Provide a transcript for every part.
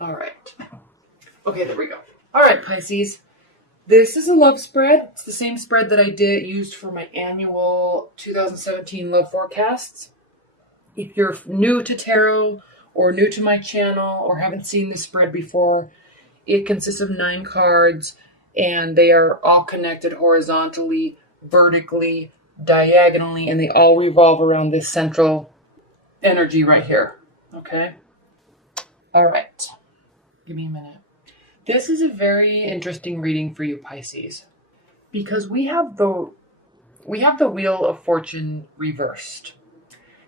All right. Okay, there we go. All right, Pisces. This is a love spread. It's the same spread that I used for my annual 2017 love forecasts. If you're new to tarot or new to my channel or haven't seen this spread before, it consists of 9 cards and they are all connected horizontally, vertically, diagonally, and they all revolve around this central energy right here. Okay? All right. Give me a minute. This is a very interesting reading for you, Pisces, because we have the Wheel of Fortune reversed.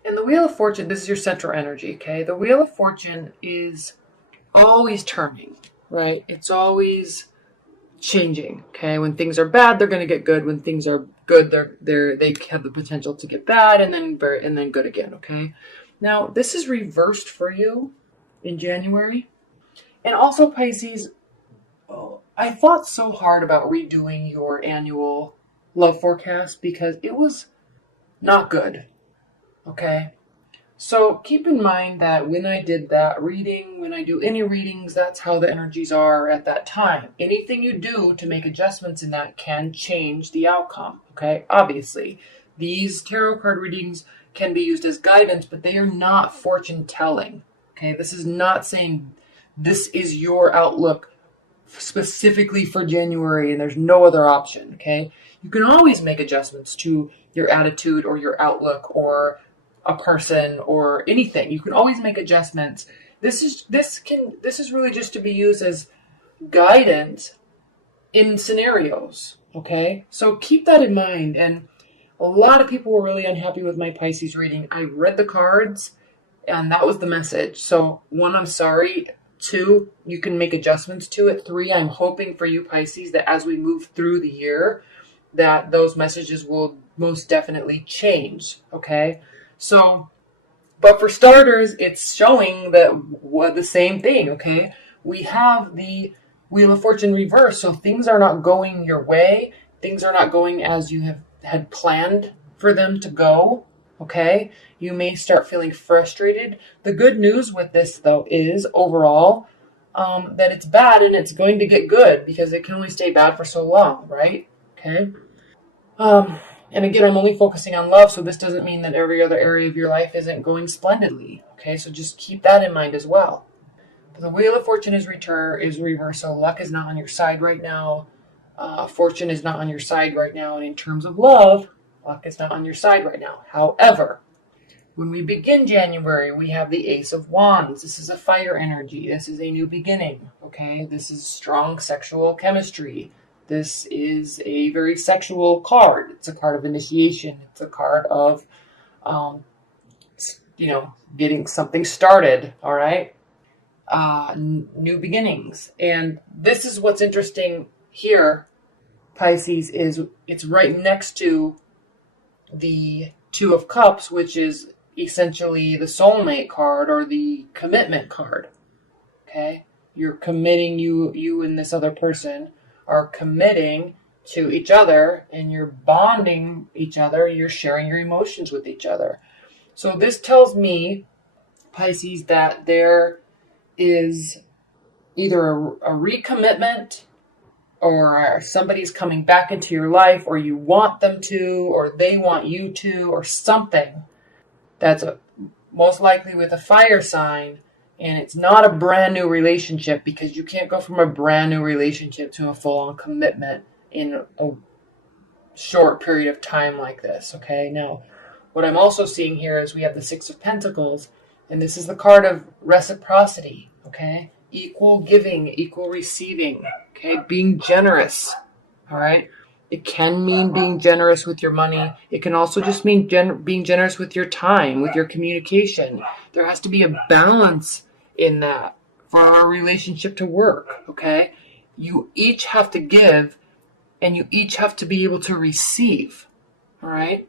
And the Wheel of Fortune, this is your central energy, okay? The Wheel of Fortune is always turning, right? It's always changing, okay? When things are bad, they're going to get good. When things are good, they have the potential to get bad and then good again, okay? Now, this is reversed for you in January. And also, Pisces, I thought so hard about redoing your annual love forecast because it was not good. Okay? So keep in mind that when I did that reading, when I do any readings, that's how the energies are at that time. Anything you do to make adjustments in that can change the outcome. Okay? Obviously, these tarot card readings can be used as guidance, but they are not fortune telling. Okay? This is not saying this is your outlook specifically for January and there's no other option, okay? You can always make adjustments to your attitude or your outlook or a person or anything. You can always make adjustments. This is really just to be used as guidance in scenarios, okay? So keep that in mind. And a lot of people were really unhappy with my Pisces reading. I read the cards and that was the message. So 1, I'm sorry. 2, you can make adjustments to it. 3, I'm hoping for you, Pisces, that as we move through the year, that those messages will most definitely change, okay? So, but for starters, it's showing that the same thing, okay? We have the Wheel of Fortune reversed, so things are not going your way. Things are not going as you had planned for them to go, okay? You may start feeling frustrated. The good news with this, though, is overall that it's bad and it's going to get good because it can only stay bad for so long, right? Okay. And again, I'm only focusing on love, so this doesn't mean that every other area of your life isn't going splendidly. Okay, so just keep that in mind as well. But the Wheel of Fortune is reversed, so luck is not on your side right now. Fortune is not on your side right now, and in terms of love, luck is not on your side right now. However, when we begin January, we have the Ace of Wands. This is a fire energy. This is a new beginning, okay? This is strong sexual chemistry. This is a very sexual card. It's a card of initiation. It's a card of, getting something started, all right? New beginnings. And this is what's interesting here, Pisces, is it's right next to the 2 of Cups, which is essentially the soulmate card or the commitment card. Okay? You're committing, you and this other person are committing to each other and you're bonding each other, you're sharing your emotions with each other. So this tells me, Pisces, that there is either a recommitment or somebody's coming back into your life, or you want them to, or they want you to, or something that's most likely with a fire sign, and it's not a brand new relationship because you can't go from a brand new relationship to a full-on commitment in a short period of time like this, okay? Now, what I'm also seeing here is we have the 6 of Pentacles, and this is the card of reciprocity, okay? Equal giving, equal receiving, okay? Being generous, all right? It can mean being generous with your money. It can also just mean being generous with your time, with your communication. There has to be a balance in that for our relationship to work, okay? You each have to give, and you each have to be able to receive, all right?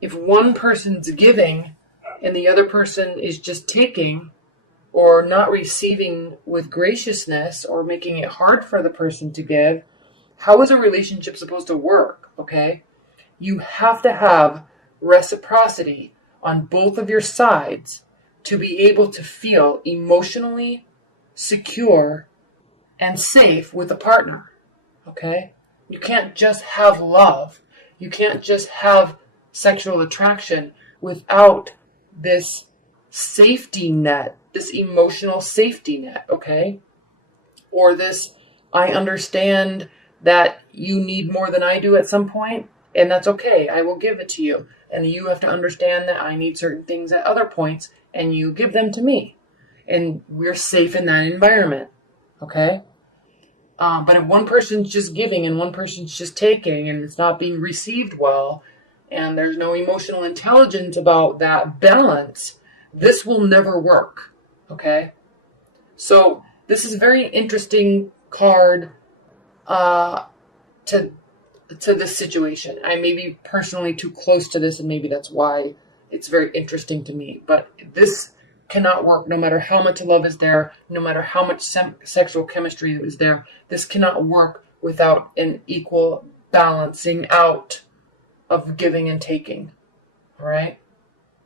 If one person's giving and the other person is just taking, or not receiving with graciousness, or making it hard for the person to give, how is a relationship supposed to work, okay? You have to have reciprocity on both of your sides to be able to feel emotionally secure, and safe with a partner. Okay? You can't just have love. You can't just have sexual attraction without this safety net, this emotional safety net, okay? Or this, I understand that you need more than I do at some point, and that's okay. I will give it to you. And you have to understand that I need certain things at other points, and you give them to me. And we're safe in that environment, okay? But if one person's just giving and one person's just taking, and it's not being received well, and there's no emotional intelligence about that balance, this will never work, okay? So this is a very interesting card to this situation. I may be personally too close to this, and maybe that's why it's very interesting to me. But this cannot work no matter how much love is there, no matter how much sexual chemistry is there. This cannot work without an equal balancing out of giving and taking. All right?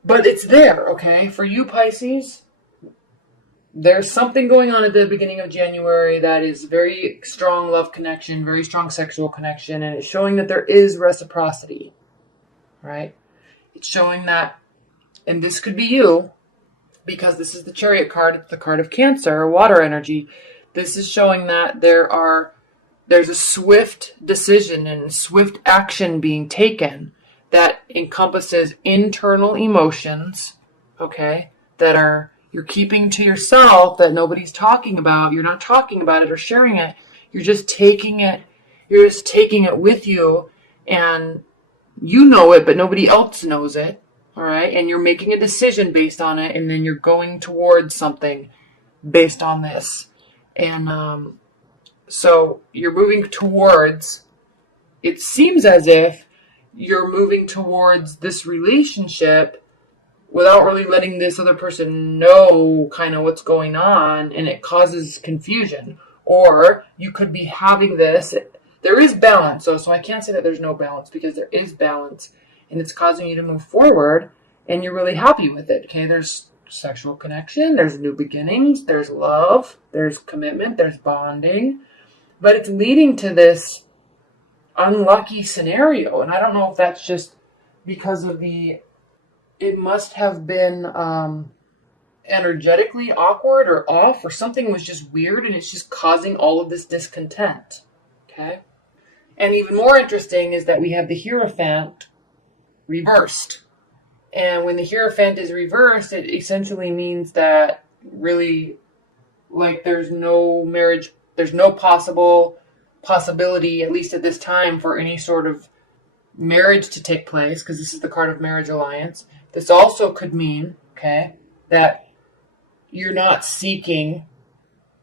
But it's there, okay? For you, Pisces, there's something going on at the beginning of January that is very strong love connection, very strong sexual connection, and it's showing that there is reciprocity, right? It's showing that, and this could be you, because this is the Chariot card, it's the card of Cancer, or water energy. This is showing that there's a swift decision and swift action being taken that encompasses internal emotions, okay, that you're keeping to yourself, that nobody's talking about. You're not talking about it or sharing it. You're just taking it with you, and you know it, but nobody else knows it. All right. And you're making a decision based on it. And then you're going towards something based on this. And, so you're moving towards, it seems as if you're moving towards this relationship without really letting this other person know kind of what's going on, and it causes confusion. Or you could be having this, there is balance, so I can't say that there's no balance, because there is balance, and it's causing you to move forward, and you're really happy with it, okay? There's sexual connection, there's new beginnings, there's love, there's commitment, there's bonding, but it's leading to this unlucky scenario, and I don't know if that's just because of it must have been energetically awkward or off, or something was just weird, and it's just causing all of this discontent, okay? And even more interesting is that we have the Hierophant reversed. And when the Hierophant is reversed, it essentially means that really, like, there's no marriage, there's no possibility, at least at this time, for any sort of marriage to take place, because this is the card of marriage alliance. This also could mean, okay, that you're not seeking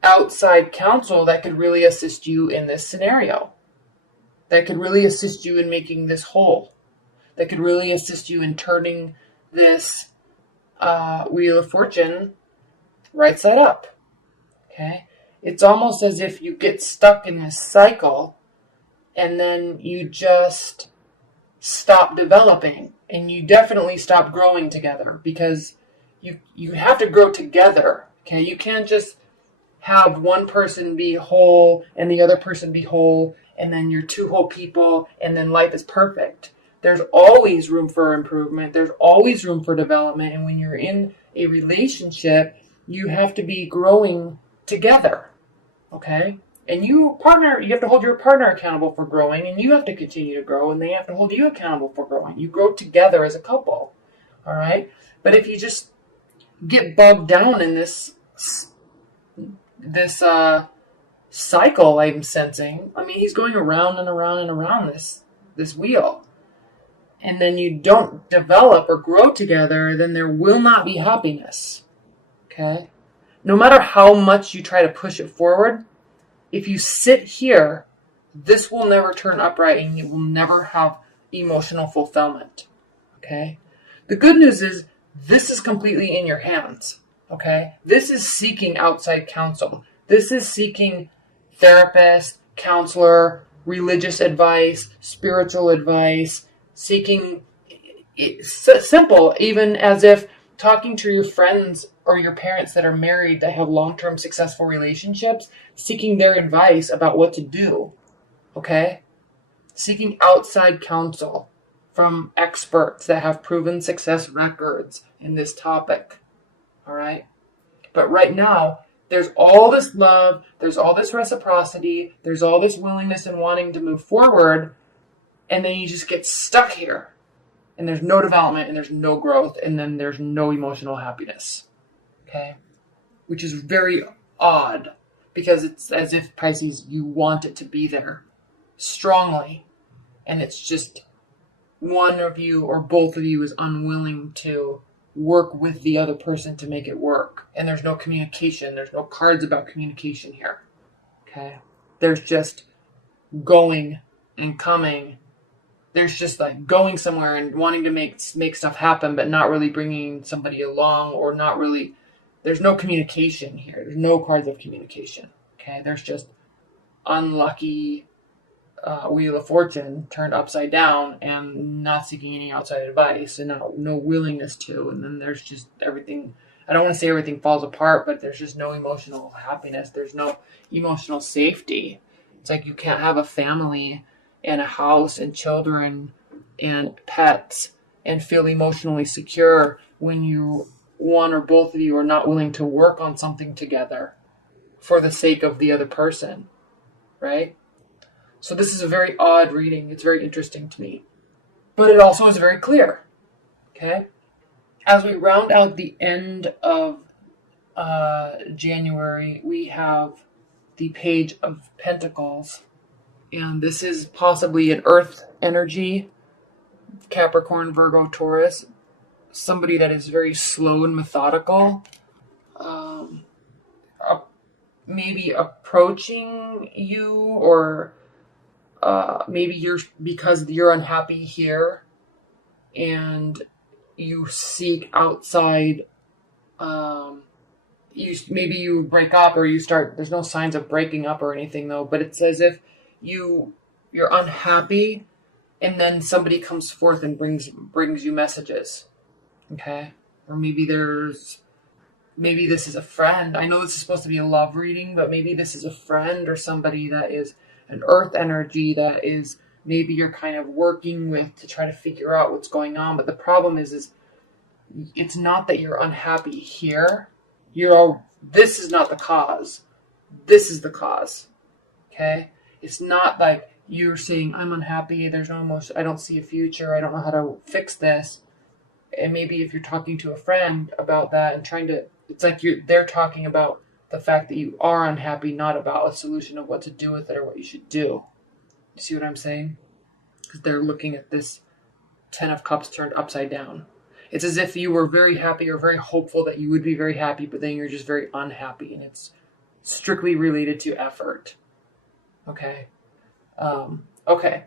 outside counsel that could really assist you in this scenario, that could really assist you in making this whole, that could really assist you in turning this Wheel of Fortune right side up, okay? It's almost as if you get stuck in this cycle, and then you just stop developing, and you definitely stop growing together, because you have to grow together, okay? You can't just have one person be whole and the other person be whole, and then you're two whole people, and then life is perfect. There's always room for improvement. There's always room for development. And when you're in a relationship, you have to be growing together, okay? And you have to hold your partner accountable for growing, and you have to continue to grow, and they have to hold you accountable for growing. You grow together as a couple, all right? But if you just get bogged down in this cycle I'm sensing, I mean, he's going around and around and around this wheel, and then you don't develop or grow together, then there will not be happiness, okay? No matter how much you try to push it forward, if you sit here, this will never turn upright, and you will never have emotional fulfillment, okay? The good news is this is completely in your hands, okay? This is seeking outside counsel. This is seeking therapist, counselor, religious advice, spiritual advice, seeking, it's simple, even as if talking to your friends or your parents that are married that have long-term successful relationships, seeking their advice about what to do, okay? Seeking outside counsel from experts that have proven success records in this topic, all right? But right now, there's all this love, there's all this reciprocity, there's all this willingness and wanting to move forward, and then you just get stuck here. And there's no development, and there's no growth, and then there's no emotional happiness. Okay? Which is very odd, because it's as if, Pisces, you want it to be there strongly, and it's just one of you or both of you is unwilling to work with the other person to make it work. And there's no communication. There's no cards about communication here. Okay? There's just going and coming. There's just like going somewhere and wanting to make stuff happen, but not really bringing somebody along, or not really. There's no communication here. There's no cards of communication. Okay, there's just unlucky Wheel of Fortune turned upside down, and not seeking any outside advice, and no willingness to. And then there's just everything. I don't want to say everything falls apart, but there's just no emotional happiness. There's no emotional safety. It's like you can't have a family and a house and children and pets and feel emotionally secure when you, one or both of you, are not willing to work on something together for the sake of the other person, right? So this is a very odd reading. It's very interesting to me. But it also is very clear, okay? As we round out the end of January, we have the Page of Pentacles. And this is possibly an earth energy, Capricorn, Virgo, Taurus. Somebody that is very slow and methodical. Maybe approaching you, or maybe because you're unhappy here and you seek outside, maybe you break up or you start, there's no signs of breaking up or anything though, but it's as if you're unhappy, and then somebody comes forth and brings you messages, okay? Or maybe this is a friend. I know this is supposed to be a love reading, but maybe this is a friend or somebody that is an earth energy that is maybe you're kind of working with to try to figure out what's going on. But the problem is it's not that you're unhappy here. This is not the cause. This is the cause, okay? It's not like you're saying, I'm unhappy, there's no emotion, I don't see a future, I don't know how to fix this. And maybe if you're talking to a friend about that and it's like they're talking about the fact that you are unhappy, not about a solution of what to do with it or what you should do. You see what I'm saying? Because they're looking at this 10 of Cups turned upside down. It's as if you were very happy or very hopeful that you would be very happy, but then you're just very unhappy, and it's strictly related to effort. Okay. Okay.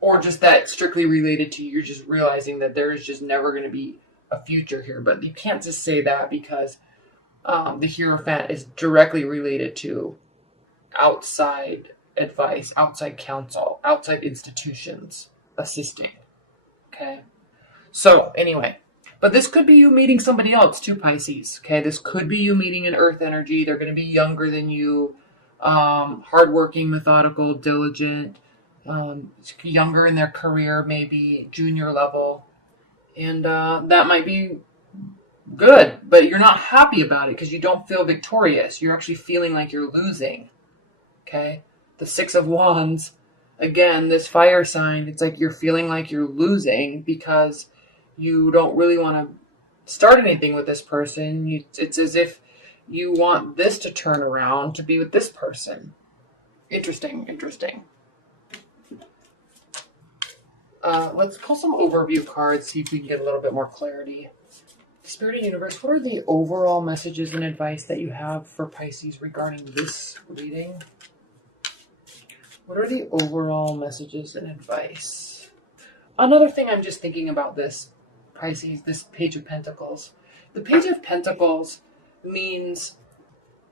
Or just that strictly related to you're just realizing that there is just never going to be a future here. But you can't just say that, because the Hierophant is directly related to outside advice, outside counsel, outside institutions assisting. Okay. So anyway, but this could be you meeting somebody else too, Pisces. Okay. This could be you meeting an earth energy. They're going to be younger than you. Hardworking, methodical, diligent, younger in their career, maybe junior level. And that might be good, but you're not happy about it because you don't feel victorious. You're actually feeling like you're losing. Okay? The Six of Wands, again, this fire sign, it's like you're feeling like you're losing because you don't really want to start anything with this person. It's as if you want this to turn around to be with this person. Interesting. Let's pull some overview cards, see if we can get a little bit more clarity. Spirit and Universe, what are the overall messages and advice that you have for Pisces regarding this reading? What are the overall messages and advice? Another thing I'm just thinking about this, Pisces, this Page of Pentacles. The Page of Pentacles means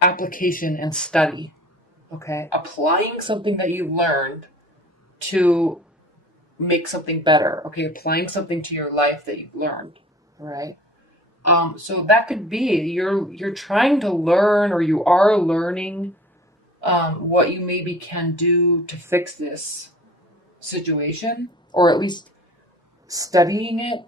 application and study, okay? Applying something that you've learned to make something better, okay? Applying something to your life that you've learned, all right? So that could be you're trying to learn, or you are learning what you maybe can do to fix this situation, or at least studying it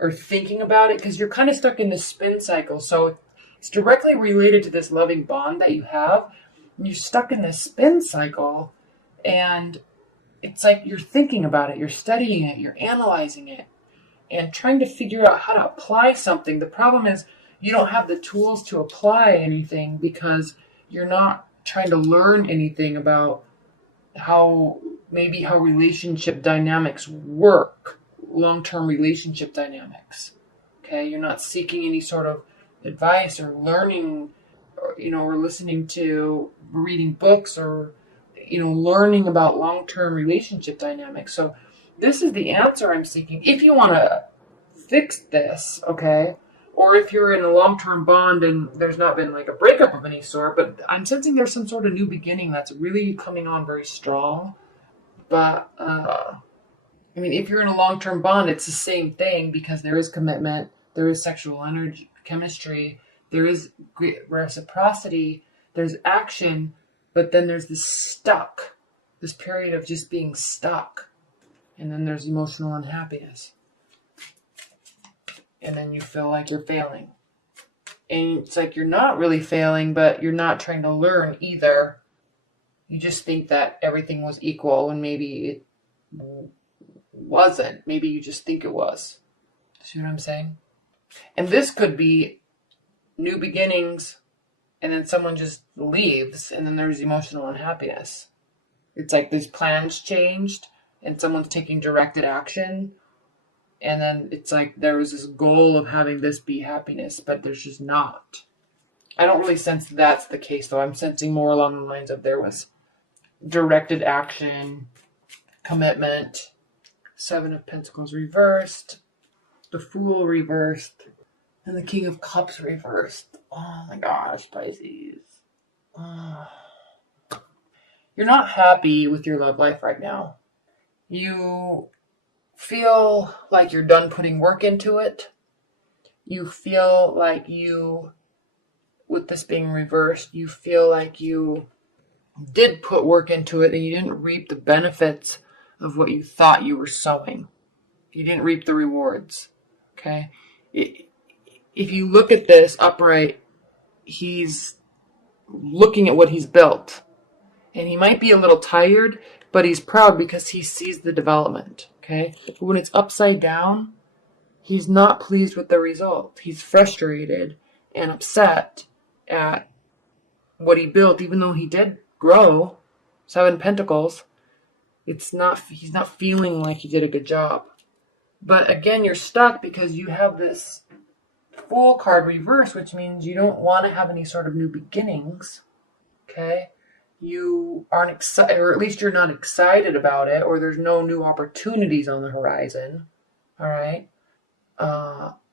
or thinking about it, because you're kind of stuck in this spin cycle. So it's directly related to this loving bond that you have. And you're stuck in this spin cycle, and it's like you're thinking about it, you're studying it, you're analyzing it, and trying to figure out how to apply something. The problem is you don't have the tools to apply anything because you're not trying to learn anything about how relationship dynamics work, long-term relationship dynamics. Okay, you're not seeking any sort of advice or learning, or listening to, reading books, or learning about long-term relationship dynamics. So this is the answer I'm seeking. If you want to fix this, okay, or if you're in a long-term bond and there's not been like a breakup of any sort, but I'm sensing there's some sort of new beginning that's really coming on very strong. But if you're in a long-term bond, it's the same thing, because there is commitment, there is sexual energy, chemistry, there is great reciprocity, there's action, but then there's this period of just being stuck. And then there's emotional unhappiness. And then you feel like you're failing. And it's like you're not really failing, but you're not trying to learn either. You just think that everything was equal, and maybe it wasn't. Maybe you just think it was. See what I'm saying? And this could be new beginnings, and then someone just leaves, and then there's emotional unhappiness. It's like these plans changed, and someone's taking directed action, and then it's like there was this goal of having this be happiness, but there's just not. I don't really sense that's the case, though. I'm sensing more along the lines of there was directed action, commitment, Seven of Pentacles reversed, the Fool reversed, and the King of Cups reversed. Oh my gosh, Pisces. You're not happy with your love life right now. You feel like you're done putting work into it. You feel like with this being reversed, you feel like you did put work into it and you didn't reap the benefits of what you thought you were sowing. You didn't reap the rewards. Okay? If you look at this upright, he's looking at what he's built. And he might be a little tired, but he's proud because he sees the development. Okay? But when it's upside down, he's not pleased with the result. He's frustrated and upset at what he built, even though he did grow. Seven Pentacles. He's not feeling like he did a good job. But again, you're stuck because you have this Fool card reverse, which means you don't want to have any sort of new beginnings. Okay? You aren't excited, or at least you're not excited about it, or there's no new opportunities on the horizon. All right?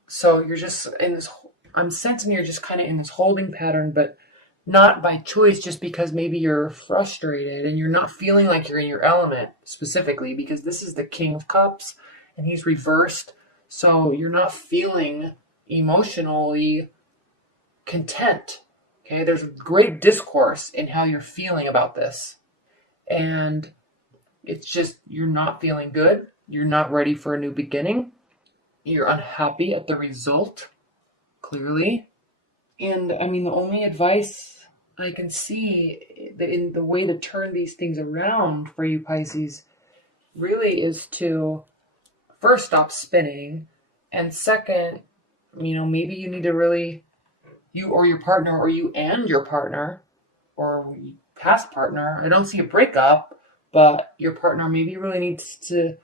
So you're just in this, I'm sensing you're just kind of in this holding pattern, but not by choice, just because maybe you're frustrated and you're not feeling like you're in your element specifically, because this is the King of Cups and he's reversed. So you're not feeling emotionally content. Okay, there's great discourse in how you're feeling about this. And it's just, you're not feeling good. You're not ready for a new beginning. You're unhappy at the result, clearly. And the only advice I can see in the way to turn these things around for you, Pisces, really is to first stop spinning. And second, maybe you need to really, you or your partner, or you and your partner, or past partner, I don't see a breakup, but your partner maybe really needs to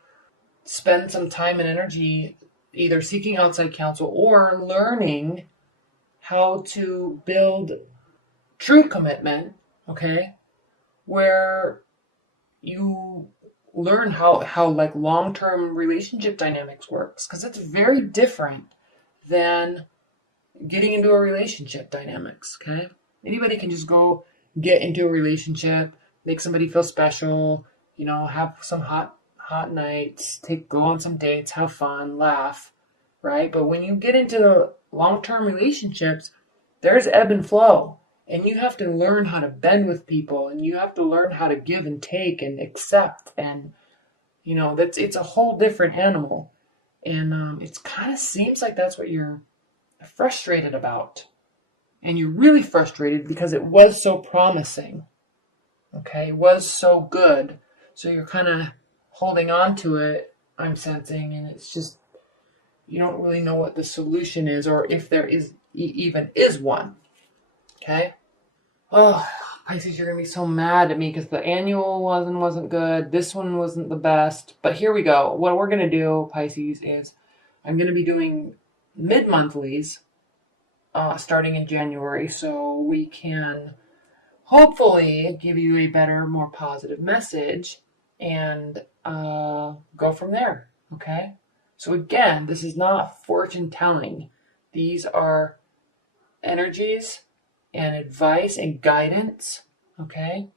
spend some time and energy either seeking outside counsel or learning how to build true commitment, okay, where you learn how like long-term relationship dynamics works, because it's very different than getting into a relationship dynamics. Okay, anybody can just go get into a relationship, make somebody feel special, have some hot nights, go on some dates, have fun, laugh, right? But when you get into the long-term relationships, there's ebb and flow. And you have to learn how to bend with people, and you have to learn how to give and take and accept. And, it's a whole different animal. And it kind of seems like that's what you're frustrated about. And you're really frustrated because it was so promising. Okay, it was so good. So you're kind of holding on to it, I'm sensing, and it's just, you don't really know what the solution is or if there is even is one. Okay? Oh, Pisces, you're going to be so mad at me because the annual wasn't good. This one wasn't the best. But here we go. What we're going to do, Pisces, is I'm going to be doing mid-monthlies starting in January so we can hopefully give you a better, more positive message and go from there. Okay? So again, this is not fortune telling. These are energies and advice and guidance. Okay?